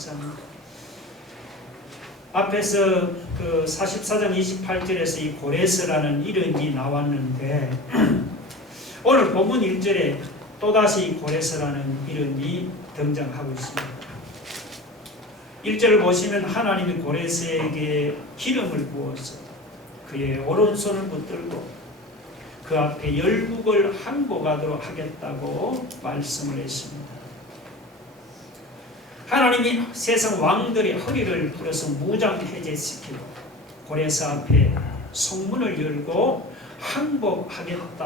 감사합니다. 앞에서 그 44장 28절에서 이 고레스라는 이름이 나왔는데 오늘 본문 1절에 또다시 고레스라는 이름이 등장하고 있습니다. 1절을 보시면 하나님이 고레스에게 기름을 부어서 그의 오른손을 붙들고 그 앞에 열국을 항복하도록 하겠다고 말씀을 했습니다. 하나님이 세상 왕들의 허리를 풀어서 무장해제시키고 고레스 앞에 성문을 열고 항복하도록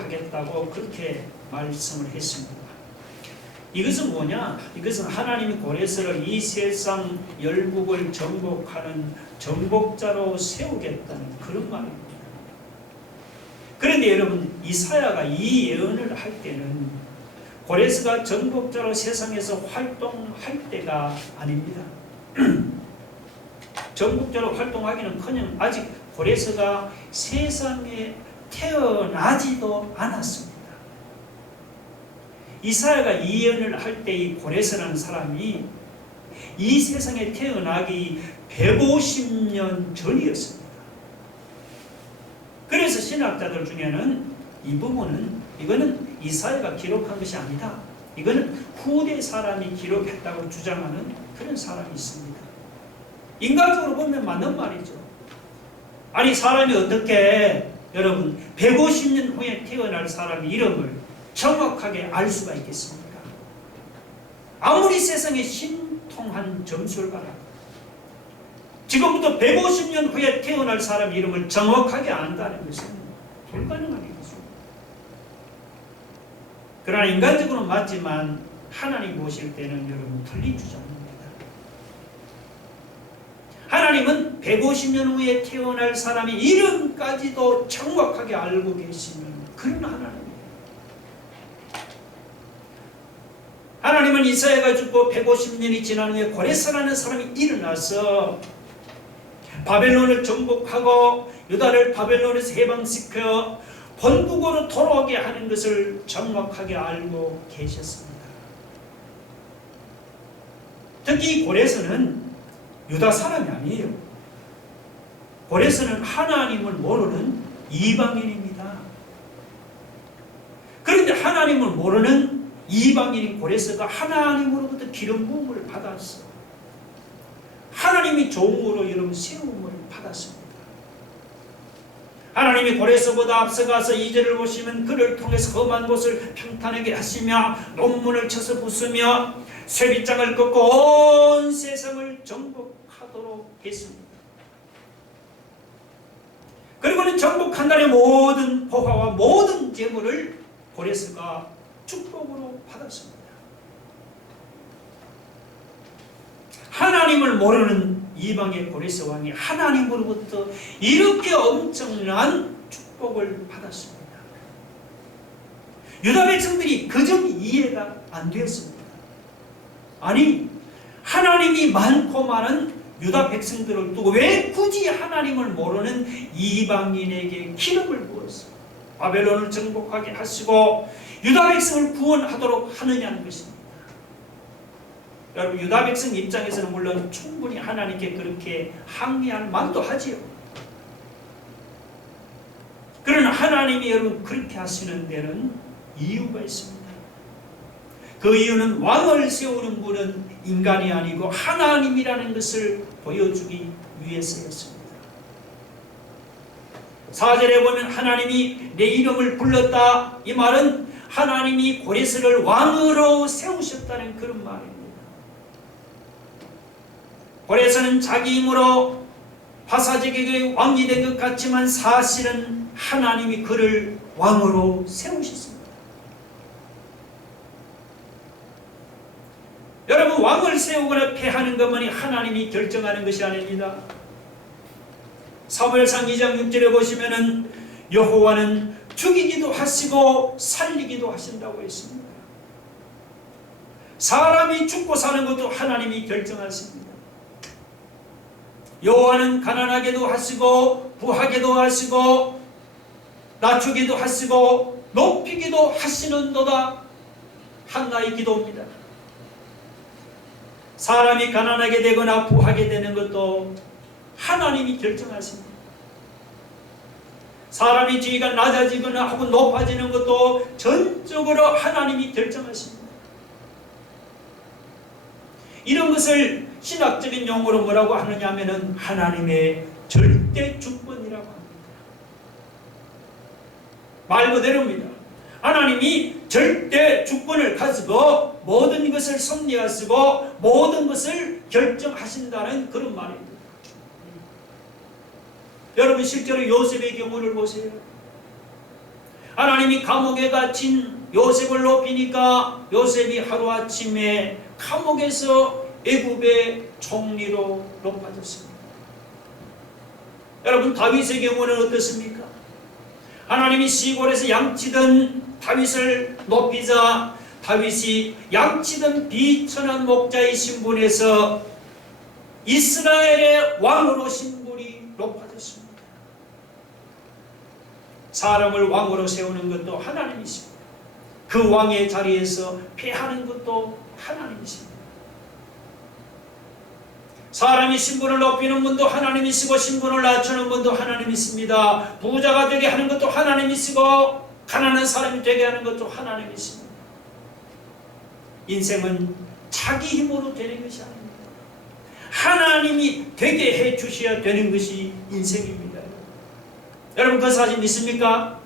하겠다고 그렇게 말씀을 했습니다. 이것은 뭐냐? 이것은 하나님이 고레스를 이 세상 열국을 정복하는 정복자로 세우겠다는 그런 말입니다. 그런데 여러분, 이사야가 이 예언을 할 때는 고레스가 정복자로 세상에서 활동할 때가 아닙니다. 정복자로 활동하기는커녕 아직 고레스가 세상에 태어나지도 않았습니다. 이사야가 이 예언을 할 때 이 고레스라는 사람이 이 세상에 태어나기 150년 전이었습니다. 그래서 신학자들 중에는 이 부분은 이거는 이사야가 기록한 것이 아니다. 이거는 후대 사람이 기록했다고 주장하는 그런 사람이 있습니다. 인간적으로 보면 맞는 말이죠. 아니 사람이 어떻게 여러분 150년 후에 태어날 사람의 이름을 정확하게 알 수가 있겠습니까? 아무리 세상에 신통한 점수를 봐라. 지금부터 150년 후에 태어날 사람 이름을 정확하게 안다는 것은 불가능한 일이죠. 그러나 인간적으로는 맞지만 하나님 보실 때는 여러분 틀린 주장입니다. 하나님은 150년 후에 태어날 사람의 이름까지도 정확하게 알고 계시는 그런 하나님이에요. 하나님은 이사야가 죽고 150년이 지난 후에 고레스라는 사람이 일어나서 바벨론을 정복하고 유다를 바벨론에서 해방시켜 본국으로 돌아오게 하는 것을 정확하게 알고 계셨습니다. 특히 고레스는 유다 사람이 아니에요. 고레스는 하나님을 모르는 이방인입니다. 그런데 하나님을 모르는 이방인인 고레스가 하나님으로부터 기름 부음을 받았어. 하나님이 종으로 여러분 세움을 받았습니다. 하나님이 고레스보다 앞서가서 2절을 보시면 그를 통해서 험한 곳을 평탄하게 하시며 논문을 쳐서 부수며 쇠빗장을 꺾고 온 세상을 정복하도록 했습니다. 그리고는 정복한 날의 모든 보화와 모든 재물을 고레스가 축복으로 받았습니다. 하나님을 모르는 이방의 고레스 왕이 하나님으로부터 이렇게 엄청난 축복을 받았습니다. 유다 백성들이 그 점이 이해가 안 되었습니다. 아니 하나님이 많고 많은 유다 백성들을 두고 왜 굳이 하나님을 모르는 이방인에게 기름을 부어서 바벨론을 정복하게 하시고 유다 백성을 구원하도록 하느냐는 것입니다. 여러분 유다 백성 입장에서는 물론 충분히 하나님께 그렇게 항의할 만도 하지요. 그러나 하나님이 여러분 그렇게 하시는 데는 이유가 있습니다. 그 이유는 왕을 세우는 분은 인간이 아니고 하나님이라는 것을 보여주기 위해서였습니다. 4절에 보면 하나님이 내 이름을 불렀다. 이 말은 하나님이 고레스를 왕으로 세우셨다는 그런 말입니다. 고레스는 자기 힘으로 바사적에게 왕이 된 것 같지만 사실은 하나님이 그를 왕으로 세우셨습니다. 여러분 왕을 세우거나 폐하는 것만이 하나님이 결정하는 것이 아닙니다. 사무엘상 2장 6절에 보시면은 여호와는 죽이기도 하시고 살리기도 하신다고 했습니다. 사람이 죽고 사는 것도 하나님이 결정하십니다. 여호와는 가난하게도 하시고 부하게도 하시고 낮추기도 하시고 높이기도 하시는도다. 한나의 기도입니다. 사람이 가난하게 되거나 부하게 되는 것도 하나님이 결정하십니다. 사람이 지위가 낮아지거나 하고 높아지는 것도 전적으로 하나님이 결정하십니다. 이런 것을 신학적인 용어로 뭐라고 하느냐 하면은 하나님의 절대 주권이라고 합니다. 말 그대로입니다. 하나님이 절대 주권을 가지고 모든 것을 섭리하시고 모든 것을 결정하신다는 그런 말입니다. 여러분 실제로 요셉의 경우를 보세요. 하나님이 감옥에 갇힌 요셉을 높이니까 요셉이 하루아침에 감옥에서 애굽의 총리로 높아졌습니다. 여러분 다윗의 경우는 어떻습니까? 하나님이 시골에서 양치던 다윗을 높이자 다윗이 양치던 비천한 목자의 신분에서 이스라엘의 왕으로 신분이 높아졌습니다. 사람을 왕으로 세우는 것도 하나님이십니다. 그 왕의 자리에서 패하는 것도 하나님이십니다. 사람이 신분을 높이는 분도 하나님이시고 신분을 낮추는 분도 하나님이십니다. 부자가 되게 하는 것도 하나님이시고 가난한 사람이 되게 하는 것도 하나님이십니다. 인생은 자기 힘으로 되는 것이 아닙니다. 하나님이 되게 해 주셔야 되는 것이 인생입니다. 여러분 그 사실 믿습니까?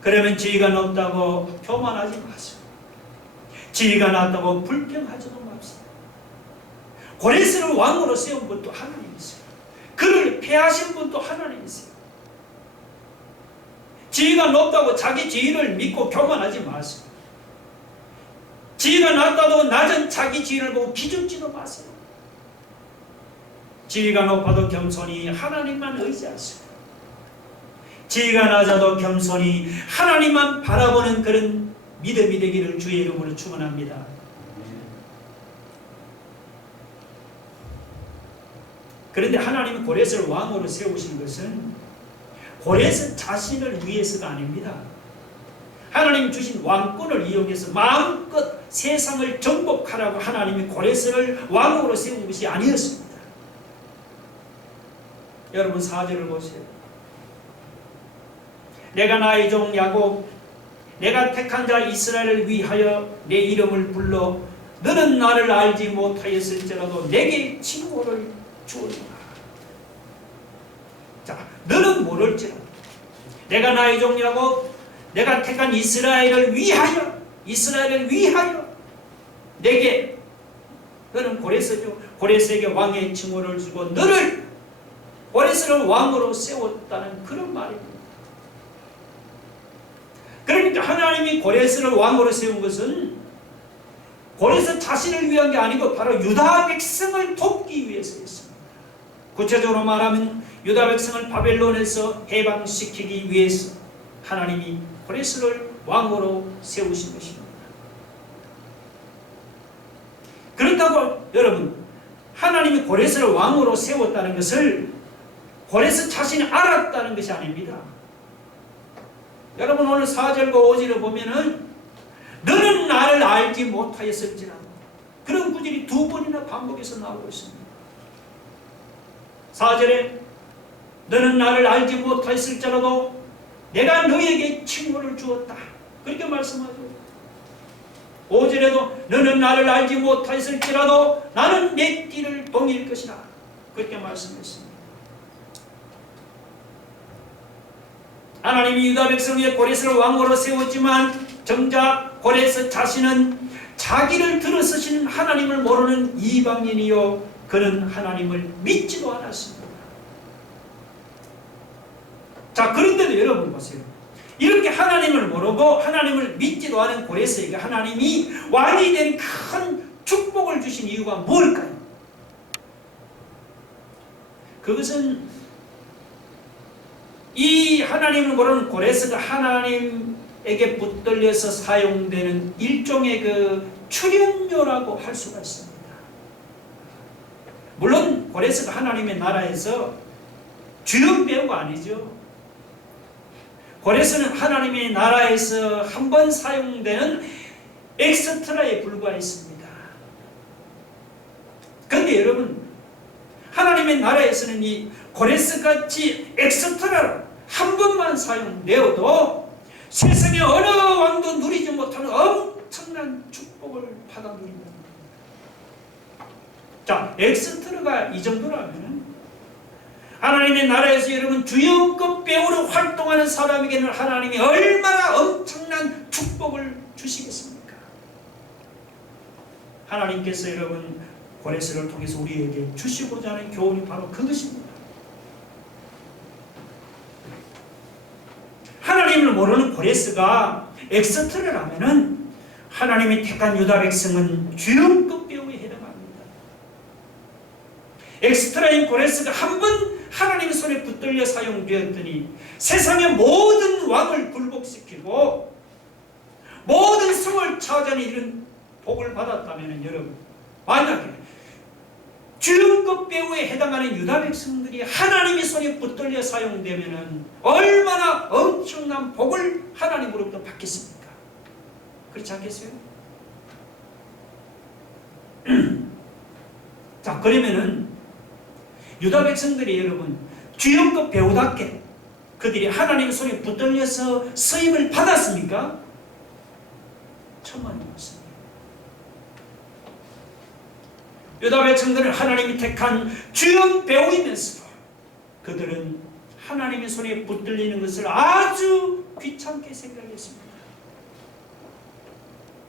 그러면 지위가 높다고 교만하지 마세요. 지위가 낮다고 불평하지도 맙시다. 고레스를 왕으로 세운 분도 하나님이세요. 그를 폐하신 분도 하나님이세요. 지위가 높다고 자기 지위를 믿고 교만하지 마세요. 지위가 낮다고 낮은 자기 지위를 보고 기죽지도 마세요. 지위가 높아도 겸손히 하나님만 의지하세요. 지위가 낮아도 겸손히 하나님만 바라보는 그런 믿음이 되기를 주의 이름으로 축원합니다. 그런데 하나님이 고레스를 왕으로 세우신 것은 고레스 자신을 위해서가 아닙니다. 하나님 주신 왕권을 이용해서 마음껏 세상을 정복하라고 하나님이 고레스를 왕으로 세운 것이 아니었습니다. 여러분 4절을 보세요. 내가 나의 종 야곱 내가 택한 자 이스라엘을 위하여 내 이름을 불러 너는 나를 알지 못하였을지라도 내게 칭호를 주었노라. 자, 너는 모를지라도 내가 나의 종 야곱 내가 택한 이스라엘을 위하여 내게 너는 고레스죠. 고레스에게 왕의 칭호를 주고 너를 고레스를 왕으로 세웠다는 그런 말입니다. 그러니까 하나님이 고레스를 왕으로 세운 것은 고레스 자신을 위한 게 아니고 바로 유다 백성을 돕기 위해서였습니다. 구체적으로 말하면 유다 백성을 바벨론에서 해방시키기 위해서 하나님이 고레스를 왕으로 세우신 것입니다. 그렇다고 여러분 하나님이 고레스를 왕으로 세웠다는 것을 고레스 자신이 알았다는 것이 아닙니다. 여러분 오늘 4절과 5절을 보면은 너는 나를 알지 못하였을지라도 그런 구절이 2번이나 반복해서 나오고 있습니다. 4절에 너는 나를 알지 못하였을지라도 내가 너에게 칭호를 주었다 그렇게 말씀하죠. 5절에도 너는 나를 알지 못하였을지라도 나는 내 띠를 동일 것이라 그렇게 말씀했습니다. 하나님이 유다 백성 위에 고레스를 왕으로 세웠지만 정작 고레스 자신은 자기를 들어서신 하나님을 모르는 이방인이요 그는 하나님을 믿지도 않았습니다. 자, 그런데도 여러분 보세요. 이렇게 하나님을 모르고 하나님을 믿지도 않은 고레스에게 하나님이 왕이 된 큰 축복을 주신 이유가 뭘까요? 그것은 이 하나님을 모르는 고레스가 하나님에게 붙들려서 사용되는 일종의 그 출연료라고 할 수가 있습니다. 물론 고레스가 하나님의 나라에서 주연 배우가 아니죠. 고레스는 하나님의 나라에서 한 번 사용되는 엑스트라에 불과했습니다. 그런데 여러분, 하나님의 나라에서는 이 고레스같이 엑스트라로 한 번만 사용되어도 세상의 어느 왕도 누리지 못하는 엄청난 축복을 받아 누린다. 자, 엑스트라가 이 정도라면 하나님의 나라에서 여러분 주연급 배우로 활동하는 사람에게는 하나님이 얼마나 엄청난 축복을 주시겠습니까? 하나님께서 여러분 고레스를 통해서 우리에게 주시고자 하는 교훈이 바로 그것입니다. 하나님을 모르는 고레스가 엑스트라라면은 하나님이 택한 유다 백성은 주연급 배우에 해당합니다. 엑스트라인 고레스가 한 번 하나님의 손에 붙들려 사용되었더니 세상의 모든 왕을 굴복시키고 모든 성을 차지하는 이런 복을 받았다면 여러분, 만약에 주연급 배우에 해당하는 유다 백성들이 하나님의 손에 붙들려 사용되면 얼마나 엄청난 복을 하나님으로부터 받겠습니까? 그렇지 않겠어요? 자, 그러면은 유다 백성들이 여러분 주연급 배우답게 그들이 하나님의 손에 붙들려서 쓰임을 받았습니까? 천만에 맞습니다. 유다 백성들은 하나님이 택한 주연 배우이면서도 그들은 하나님의 손에 붙들리는 것을 아주 귀찮게 생각했습니다.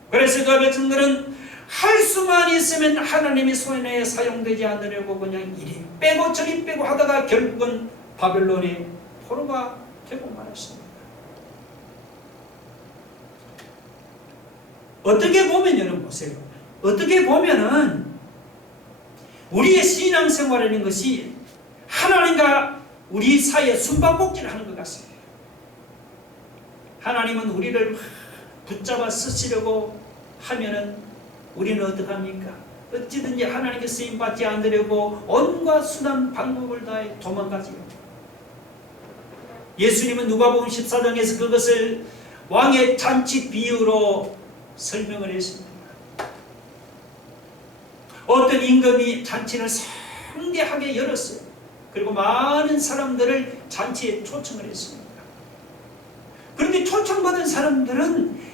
그래서 유다 백성들은 할 수만 있으면 하나님의 손에 사용되지 않으려고 그냥 이리 빼고 저리 빼고 하다가 결국은 바벨론의 포로가 되고 말았습니다. 어떻게 보면 여러분 보세요. 어떻게 보면은 우리의 신앙생활이라는 것이 하나님과 우리 사이에 숨바꼭질을 하는 것 같습니다. 하나님은 우리를 붙잡아 쓰시려고 하면은 우리는 어떡합니까? 어찌든지 하나님께 쓰임받지 않으려고 온갖 수단 방법을 다해 도망가지요. 예수님은 누가복음 14장에서 그것을 왕의 잔치 비유로 설명을 했습니다. 어떤 임금이 잔치를 성대하게 열었어요. 그리고 많은 사람들을 잔치에 초청을 했습니다. 그런데 초청받은 사람들은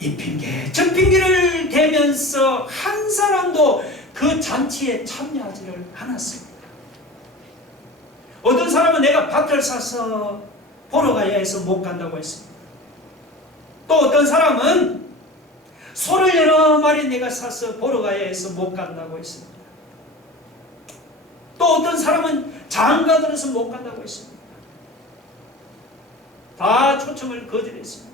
이 핑계 저 핑계를 대면서 한 사람도 그 잔치에 참여하지를 않았습니다. 어떤 사람은 내가 밭을 사서 보러 가야 해서 못 간다고 했습니다. 또 어떤 사람은 소를 여러 마리 내가 사서 보러 가야 해서 못 간다고 했습니다. 또 어떤 사람은 장가 들어서 못 간다고 했습니다. 다 초청을 거절했습니다.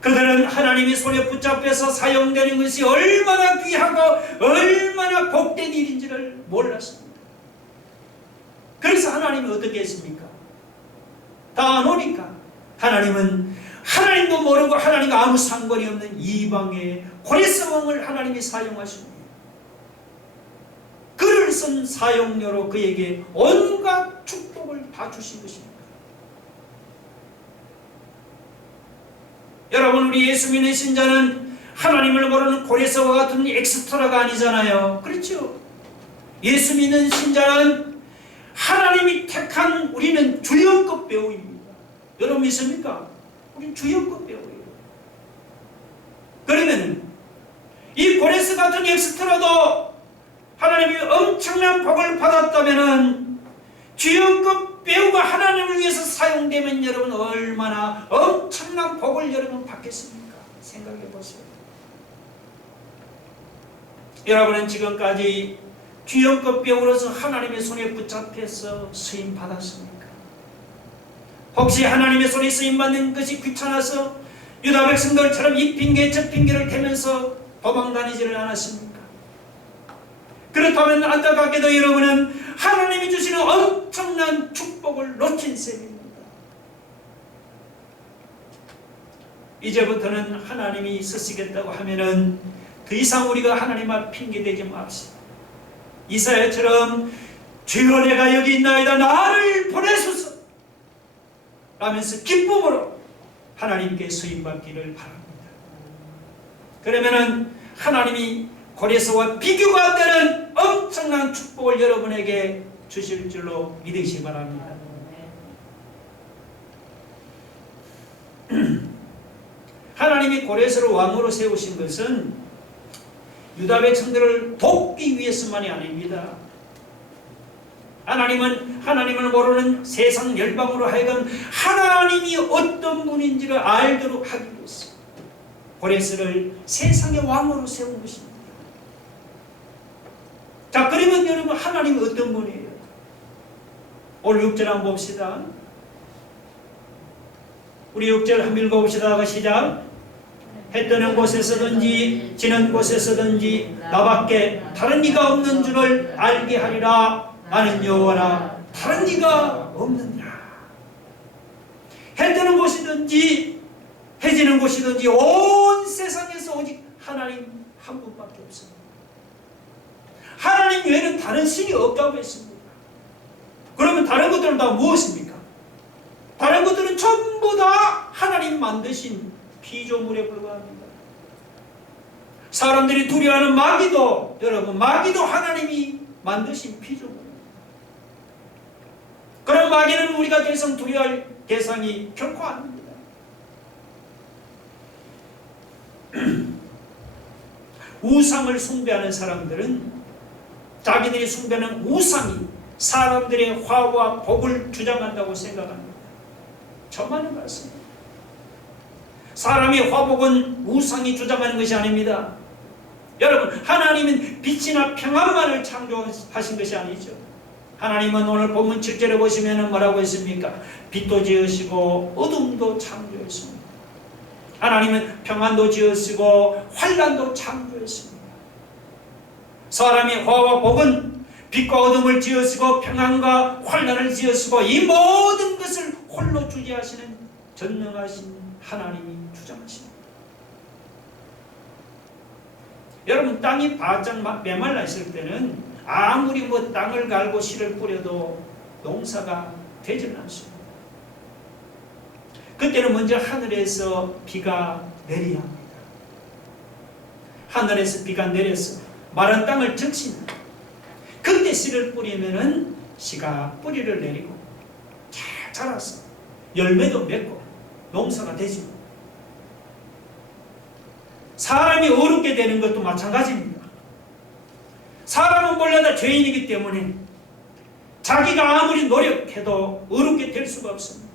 그들은 하나님의 손에 붙잡혀서 사용되는 것이 얼마나 귀하고 얼마나 복된 일인지를 몰랐습니다. 그래서 하나님이 어떻게 했습니까? 다 노니까 하나님은 하나님도 모르고 하나님과 아무 상관이 없는 이방의 고레스 왕을 하나님이 사용하십니다. 그를 쓴 사용료로 그에게 온갖 축복을 다 주신 것입니다. 여러분, 우리 예수 믿는 신자는 하나님을 모르는 고레스와 같은 엑스트라가 아니잖아요. 그렇죠? 예수 믿는 신자는 하나님이 택한 우리는 주연급 배우입니다. 여러분 믿습니까? 우리는 주연급 배우예요. 그러면 이 고레스 같은 엑스트라도 하나님이 엄청난 복을 받았다면 주연급 배우가 하나님을 위해서 사용되면 여러분 얼마나 엄청난 복을 여러분 받겠습니까? 생각해 보세요. 여러분은 지금까지 주연급 배우로서 하나님의 손에 붙잡혀서 쓰임 받았습니까? 혹시 하나님의 손에 쓰임 받는 것이 귀찮아서 유다 백성들처럼 이 핑계 저 핑계를 대면서 도망다니지를 않았습니까? 그렇다면 안타깝게도 여러분은 하나님이 주시는 엄청난 축복을 놓친 셈입니다. 이제부터는 하나님이 쓰시겠다고 하면은 더 이상 우리가 하나님 앞 핑계대지 맙시다. 이사야처럼 주여 내가 여기 있나이다 나를 보내소서 라면서 기쁨으로 하나님께 쓰임받기를 바랍니다. 그러면은 하나님이 고레스와 비교가 안 되는 엄청난 축복을 여러분에게 주실 줄로 믿으시기 바랍니다. 하나님이 고레스를 왕으로 세우신 것은 유다 백성들을 돕기 위해서만이 아닙니다. 하나님은 하나님을 모르는 세상 열방으로 하여금 하나님이 어떤 분인지를 알도록 하기 위해서 고레스를 세상의 왕으로 세운 것입니다. 자, 그러면 여러분 하나님은 어떤 분이에요? 오늘 6절 한번 봅시다. 우리 6절 한번 읽어봅시다. 시작. 해 뜨는 곳에서든지 지는 곳에서든지 나밖에 다른 이가 없는 줄을 알게 하리라. 나는 여호와라. 다른 이가 없느니라. 해 뜨는 곳이든지 해 지는 곳이든지 온 세상에서 오직 하나님 한 분밖에 없습니다. 하나님 외에는 다른 신이 없다고 했습니다. 그러면 다른 것들은 다 무엇입니까? 다른 것들은 전부 다 하나님 만드신 피조물에 불과합니다. 사람들이 두려워하는 마귀도, 여러분, 마귀도 하나님이 만드신 피조물입니다. 그런 마귀는 우리가 더 이상 두려워할 대상이 결코 아닙니다. 우상을 숭배하는 사람들은 자기들이 숭배하는 우상이 사람들의 화와 복을 주장한다고 생각합니다. 저만의 말씀입니다. 사람의 화복은 우상이 주장하는 것이 아닙니다. 여러분, 하나님은 빛이나 평안만을 창조하신 것이 아니죠. 하나님은 오늘 본문 7절에 보시면 뭐라고 했습니까? 빛도 지으시고 어둠도 창조했습니다. 하나님은 평안도 지으시고 환난도 창조했습니다. 사람의 화와 복은 빛과 어둠을 지으시고 평안과 환난을 지으시고 이 모든 것을 홀로 주재하시는 전능하신 하나님이 주장하십니다. 여러분, 땅이 바짝 메말라 있을 때는 아무리 땅을 갈고 씨를 뿌려도 농사가 되지는 않습니다. 그때는 먼저 하늘에서 비가 내려야 합니다. 하늘에서 비가 내려서 마른 땅을 적시는 그때 씨를 뿌리면은 씨가 뿌리를 내리고 잘 자라서 열매도 맺고 농사가 되죠. 사람이 어렵게 되는 것도 마찬가지입니다. 사람은 몰라도 죄인이기 때문에 자기가 아무리 노력해도 어렵게 될 수가 없습니다.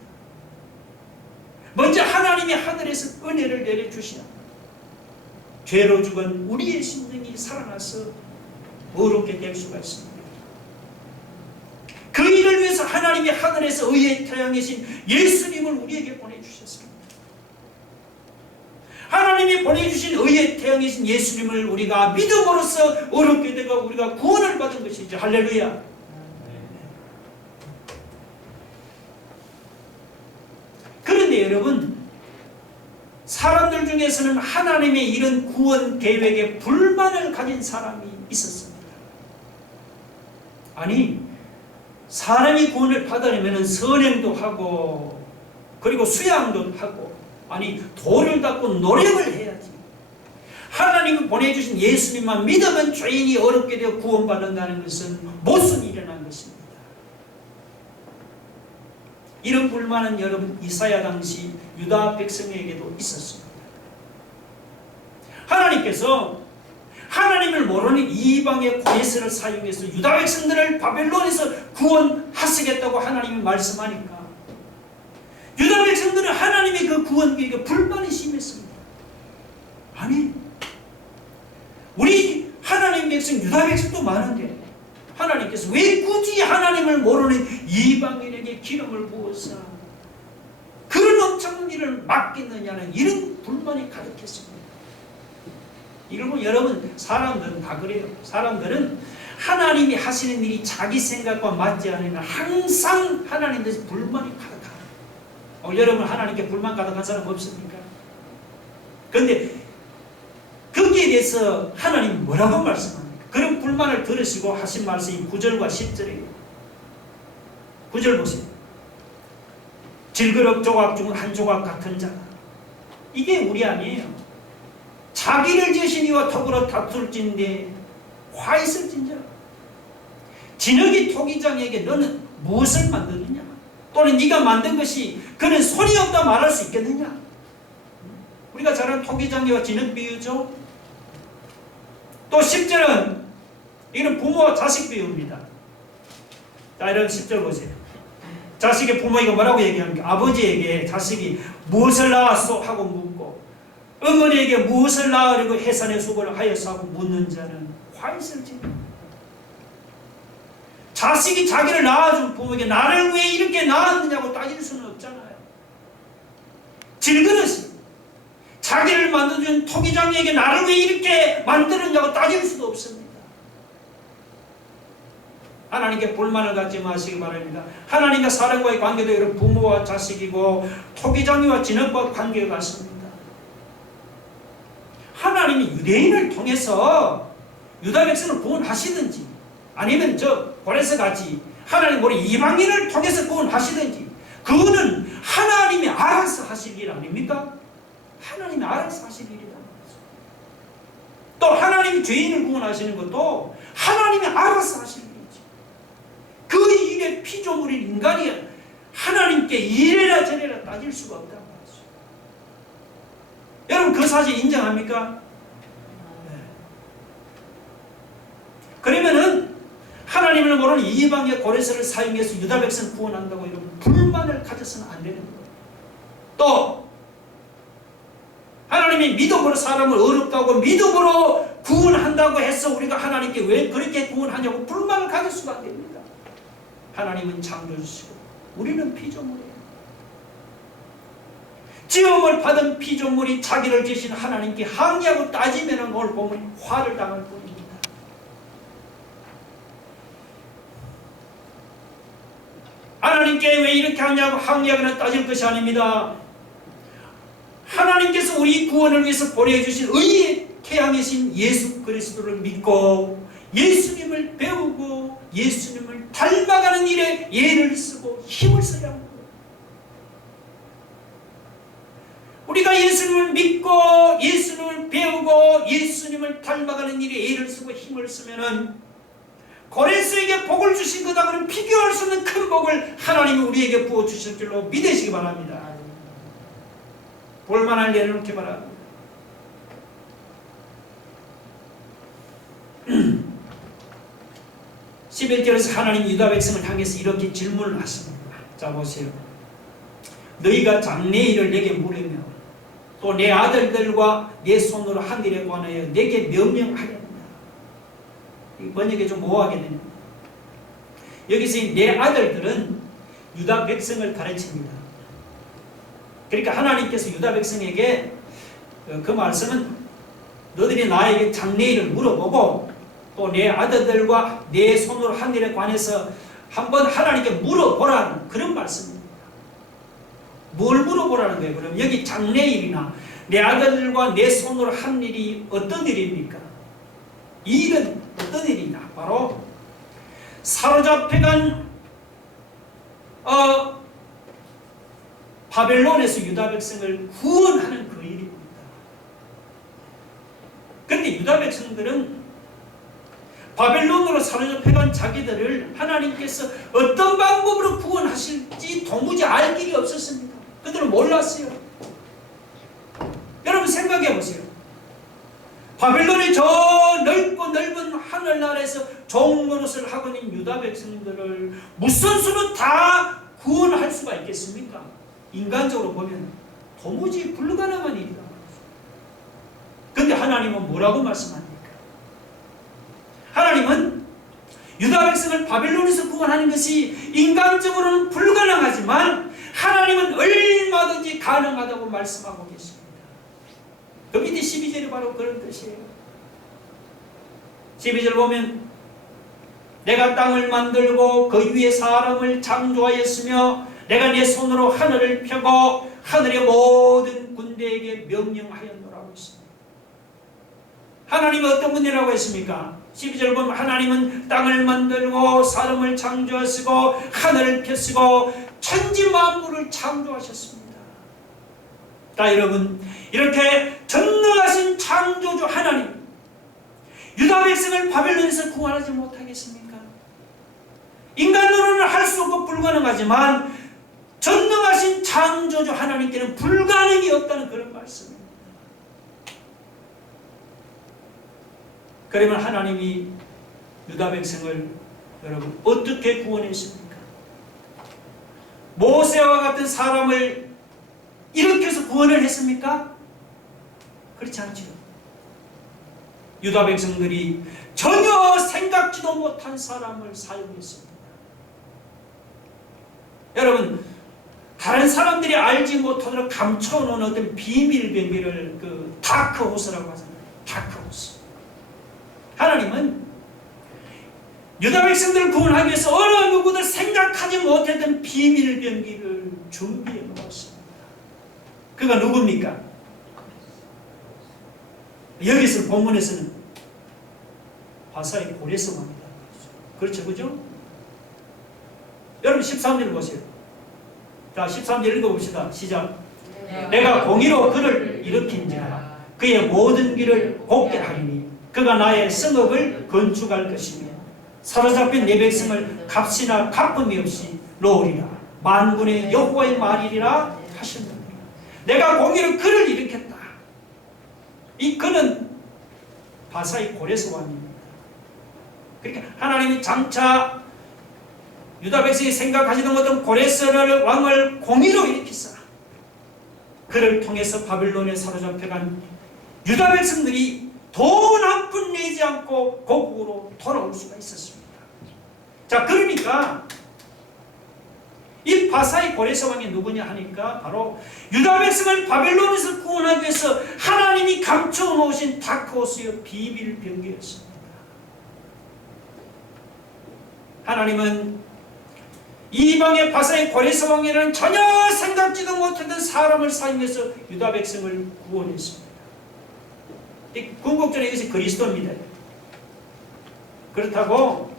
먼저 하나님이 하늘에서 은혜를 내려주시나 죄로 죽은 우리의 심령이 살아나서 어렵게 될 수가 있습니다. 그 일을 위해서 하나님이 하늘에서 의의 태양이신 예수님을 우리에게 보내주셨습니다. 하나님이 보내주신 의의 태양이신 예수님을 우리가 믿음으로써 어렵게 되고 우리가 구원을 받은 것이죠. 할렐루야. 그런데 여러분, 사람들 중에서는 하나님의 이런 구원 계획에 불만을 가진 사람이 있었습니다. 아니, 사람이 구원을 받으려면 선행도 하고 그리고 수양도 하고 아니 돌을 닦고 노력을 해야지. 하나님이 보내주신 예수님만 믿으면 죄인이 어렵게 되어 구원받는다는 것은 무슨 일어난 것입니다. 이런 불만은 여러분 이사야 당시 유다 백성에게도 있었습니다. 하나님께서 하나님을 모르는 이방의 고레스를 사용해서 유다 백성들을 바벨론에서 구원하시겠다고 하나님이 말씀하니까 유다 백성들은 하나님의 그 구원 계획에 불만이 심했습니다. 아니, 우리 하나님 백성, 유다 백성도 많은데 하나님께서 왜 굳이 하나님을 모르는 이방인에게 기름을 부어서 그런 엄청난 일을 맡기느냐는 이런 불만이 가득했습니다. 이러면 여러분, 사람들은 다 그래요. 사람들은 하나님이 하시는 일이 자기 생각과 맞지 않으면 항상 하나님에 대해서 불만이 가득하다. 여러분, 하나님께 불만 가득한 사람 없습니까? 그런데 거기에 대해서 하나님 뭐라고 말씀합니까? 그런 불만을 들으시고 하신 말씀이 9절과 10절이에요. 9절 보세요. 질그릇 조각 중 한 조각 같은 자가. 이게 우리 아니에요. 자기를 지으신 이와 더불어 다툴진대 화 있을진저. 진흙이 토기장에게 너는 무엇을 만드느냐? 또는 네가 만든 것이 그는 손이 없다 말할 수 있겠느냐? 우리가 잘 아는 토기장애와 진흙 비유죠. 또 10절은 이는 부모와 자식 비유입니다. 자, 이런 10절 보세요. 자식의 부모에게 뭐라고 얘기합니까? 아버지에게 자식이 무엇을 낳았소? 하고 묻고 어머니에게 무엇을 낳으려고 해산의 수고를 하였소? 하고 묻는 자는 화 있을지. 자식이 자기를 낳아준 부모에게 나를 왜 이렇게 낳았느냐고 따질 수는 없잖아요. 질그릇이 자기를 만들어준 토기장에게 나를 왜 이렇게 만들었냐고 따질 수도 없습니다. 하나님께 불만을 갖지 마시기 바랍니다. 하나님과 사람과의 관계도 이런 부모와 자식이고 토기장이와 진흙과 관계가 같습니다. 하나님이 유대인을 통해서 유다 백성을 구원하시든지 아니면 저 고레스 같이 하나님 우리 이방인을 통해서 구원하시든지 그거는 하나님이 알아서 하실 일 아닙니까? 하나님이 알아서 하실 일이다. 또 하나님이 죄인을 구원하시는 것도 하나님이 알아서 하실 일이죠. 그 일의 피조물인 인간이 하나님께 이래라 저래라 따질 수가 없다는 거죠. 여러분 그 사실 인정합니까? 네. 그러면은 하나님을 모르는 이방의 고레스를 사용해서 유다 백성을 구원한다고 이런 불만을 가져서는 안 되는 거예요. 또 하나님이 믿음으로 사람을 어렵다고 믿음으로 구원한다고 해서 우리가 하나님께 왜 그렇게 구원하냐고 불만을 가질 수가 안 됩니다. 하나님은 창조주시고 우리는 피조물이에요. 지음을 받은 피조물이 자기를 지으신 하나님께 항의하고 따지면 오늘 보면 화를 당할 뿐입니다. 하나님께 왜 이렇게 하냐고 항의하거나 따질 것이 아닙니다. 하나님께서 우리 구원을 위해서 보내주신 의의 태양이신 예수 그리스도를 믿고 예수님을 배우고 예수님을 닮아가는 일에 예를 쓰고 힘을 써야 합니다. 우리가 예수님을 믿고 예수님을 배우고 예수님을 닮아가는 일에 예를 쓰고 힘을 쓰면은 고레스에게 복을 주신 것하고는 비교할 수 없는 큰 복을 하나님이 우리에게 부어주실 줄로 믿으시기 바랍니다. 볼만할 내려놓기 바랍니다. 11절에서 하나님 유다 백성을 향해서 이렇게 질문을 하십니다. 자 보세요. 너희가 장래일을 내게 물으며 또 내 아들들과 내 손으로 한 일에 관하여 내게 명령하였느냐. 이 번역이 좀 모호하겠네요. 여기서 내 아들들은 유다 백성을 가르칩니다. 그러니까 하나님께서 유다 백성에게 그 말씀은 너희들이 나에게 장래일을 물어보고 또 내 아들들과 내 손으로 한 일에 관해서 한번 하나님께 물어보라는 그런 말씀입니다. 뭘 물어보라는 거예요? 그럼 여기 장래일이나 내 아들들과 내 손으로 한 일이 어떤 일입니까? 이 일은 어떤 일이냐? 바로 사로잡혀간 바벨론에서 유다 백성을 구원하는 그 일입니다. 그런데 유다 백성들은 바벨론으로 사로잡혀간 자기들을 하나님께서 어떤 방법으로 구원하실지 도무지 알 길이 없었습니다. 그들은 몰랐어요. 여러분 생각해 보세요. 바벨론의 저 넓고 넓은 하늘나라에서 종노릇을 하고 있는 유다 백성들을 무슨 수로 다 구원할 수가 있겠습니까? 인간적으로 보면 도무지 불가능한 일이다. 그런데 하나님은 뭐라고 말씀합니까? 하나님은 유다 백성을 바벨론에서 구원하는 것이 인간적으로는 불가능하지만 하나님은 얼마든지 가능하다고 말씀하고 계십니다. 그 밑에 12절이 바로 그런 뜻이에요. 12절 보면 내가 땅을 만들고 그 위에 사람을 창조하였으며 내가 내 손으로 하늘을 펴고 하늘의 모든 군대에게 명령하였노라고 했습니다. 하나님은 어떤 분이라고 했습니까? 12절 보면 하나님은 땅을 만들고 사람을 창조하시고 하늘을 펴시고 천지 만물을 창조하셨습니다. 자, 여러분, 이렇게 전능하신 창조주 하나님, 유다 백성을 바벨론에서 구원하지 못하겠습니까? 인간으로는 할 수 없고 불가능하지만 전능하신 창조주 하나님께는 불가능이 없다는 그런 말씀입니다. 그러면 하나님이 유다 백성을 여러분 어떻게 구원했습니까? 모세와 같은 사람을 일으켜서 구원을 했습니까? 그렇지 않죠. 유다 백성들이 전혀 생각지도 못한 사람을 사용했습니다. 여러분, 다른 사람들이 알지 못하도록 감춰놓은 어떤 비밀 병기를 그 다크호스라고 하잖아요. 다크호스. 하나님은 유다 백성들을 구원하기 위해서 어느 누구도 생각하지 못했던 비밀 병기를 준비해 놓았습니다. 그가 누굽니까? 여기서 본문에서는 바사의 고레스 왕이다. 그렇죠, 그죠? 여러분 13절 보세요. 자, 13절 읽어봅시다. 시작. 내가 공의로 그를 일으킨지라 그의 모든 길을 곱게 하리니 그가 나의 성읍을 건축할 것이며 사로잡힌 내 백성을 값이나 갚음이 없이 놓으리라. 만군의 여호와의 말이리라 하셨느니라. 내가 공의로 그를 일으켰다. 이 그는 바사의 고레스 왕입니다. 그러니까 하나님이 장차 유다 백성이 생각하지도 못한 고레스를 왕을 공의로 일으키사 그를 통해서 바벨론에 사로잡혀간 유다 백성들이 돈 한 푼 내지 않고 고국으로 돌아올 수가 있었습니다. 자, 그러니까 이 바사의 고레스 왕이 누구냐 하니까 바로 유다 백성을 바벨론에서 구원하기 위해서 하나님이 감춰 놓으신 다크호스의 비밀 병기였습니다. 하나님은 이방의 바사의 고레스 왕이라는 전혀 생각지도 못했던 사람을 사용해서 유다 백성을 구원했습니다. 이 궁극적으로 이것이 그리스도입니다. 그렇다고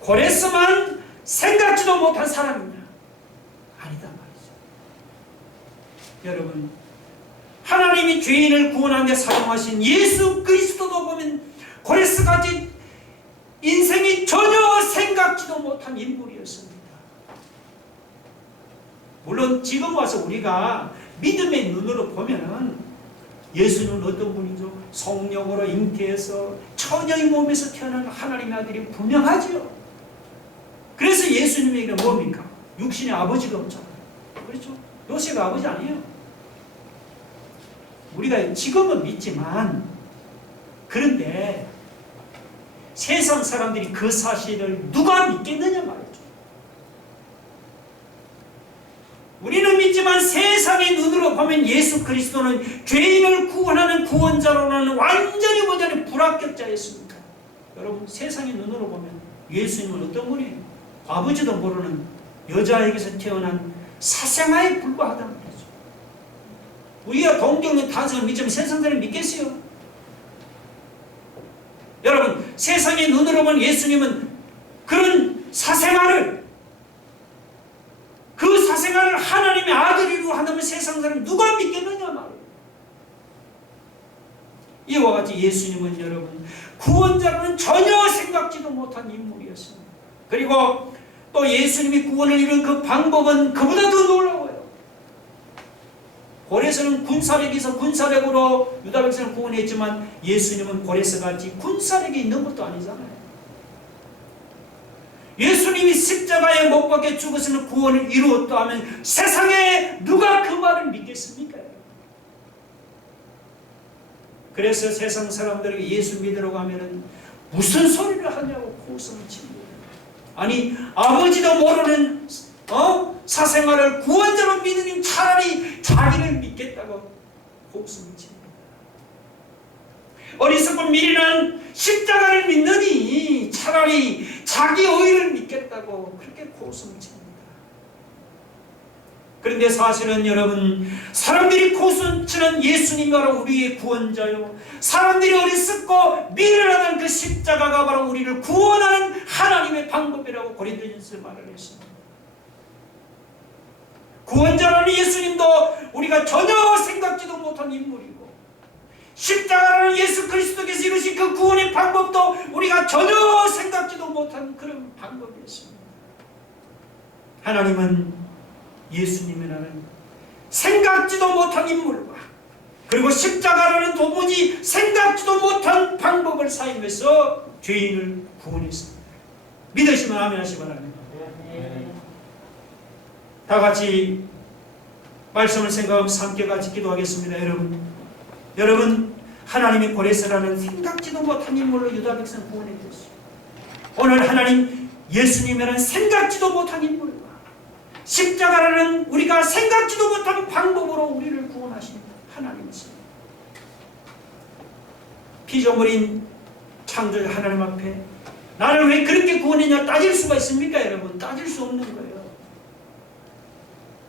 고레스만 생각지도 못한 사람이냐? 아니다 말이죠. 여러분, 하나님이 죄인을 구원하는 데 사용하신 예수 그리스도도 보면 고레스같이 인생이 전혀 생각지도 못한 인물이었습니다. 물론 지금 와서 우리가 믿음의 눈으로 보면은 예수님은 어떤 분이죠? 성령으로 잉태해서 처녀의 몸에서 태어난 하나님의 아들이 분명하지요. 그래서 예수님에게는 뭡니까? 육신의 아버지가 없잖아요. 그렇죠? 요셉가 아버지 아니에요. 우리가 지금은 믿지만 그런데 세상 사람들이 그 사실을 누가 믿겠느냐 말이죠. 우리는 믿지만 세상의 눈으로 보면 예수 그리스도는 죄인을 구원하는 구원자로는 완전히 불합격자였습니다. 여러분, 세상의 눈으로 보면 예수님은 어떤 분이에요? 아버지도 모르는 여자에게서 태어난 사생아에 불과하다는 거죠. 우리가 동경의 탄생을 믿지만 세상 사람이 믿겠어요? 여러분, 세상의 눈으로 보면 예수님은 그런 사생아를 그 사생아를 하나님의 아들이라고 한다면 세상 사람 누가 믿겠느냐 말이에요. 이와 같이 예수님은 여러분 구원자로는 전혀 생각지도 못한 인물이었습니다. 그리고 또 예수님이 구원을 이룬 그 방법은 그보다 더 놀라워요. 고레스는 군사력에서 군사력으로 유다 백성을 구원했지만 예수님은 고레스같이 군사력이 있는 것도 아니잖아요. 예수님이 십자가에 못 박혀 죽어서는 구원을 이루었다 하면 세상에 누가 그 말을 믿겠습니까? 그래서 세상 사람들에게 예수 믿으라고 하면은 무슨 소리를 하냐고 고성을 칩니다. 아니, 아버지도 모르는 사생활을 구원자로 믿으니 차라리 자기를 믿겠다고 고성을 칩니다. 어리석은 미련한 십자가를 믿느니 차라리 자기 의를 믿겠다고 그렇게 고성을 칩니다. 그런데 사실은 여러분, 사람들이 고성치는 예수님이 바로 우리의 구원자요, 사람들이 어리석고 미련한 그 십자가가 바로 우리를 구원하는 하나님의 방법이라고 고린도전서에 말을 했습니다. 구원자라는 예수님도 우리가 전혀 생각지도 못한 인물이고, 십자가라는 예수 그리스도께서 이루신 그 구원의 방법도 우리가 전혀 생각지도 못한 그런 방법이었습니다. 하나님은 예수님이라는 생각지도 못한 인물과, 그리고 십자가라는 도무지 생각지도 못한 방법을 사용해서 죄인을 구원했습니다. 믿으시면 아멘 하시기 바랍니다. 다 같이 말씀을 생각하면서 함께 같이 기도하겠습니다. 여러분 하나님의 고레스라는 생각지도 못한 인물로 유다 백성 구원해 주셨습니다. 오늘 하나님 예수님이라는 생각지도 못한 인물과 십자가라는 우리가 생각지도 못한 방법으로 우리를 구원하신 하나님이십니다. 피조물인 창조주 하나님 앞에 나를 왜 그렇게 구원했냐 따질 수가 있습니까? 여러분, 따질 수 없는 거예요.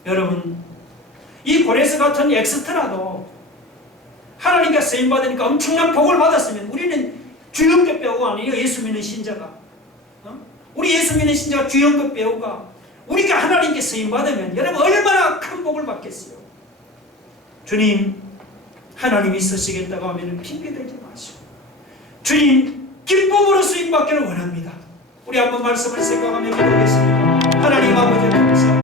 여러분, 이 고레스 같은 엑스트라도 하나님께 쓰임받으니까 엄청난 복을 받았으면 우리는 주연급 배우가 아니에요. 예수 믿는 신자가, 우리 예수 믿는 신자가 주연급 배우가 우리가 하나님께 쓰임받으면 여러분 얼마나 큰 복을 받겠어요. 주님, 하나님이 쓰시겠다고 하면 핑계대지 마시고 주님 기쁨으로 쓰임받기를 원합니다. 우리 한번 말씀을 생각하며 기도하겠습니다. 하나님 아버지 감사합니다.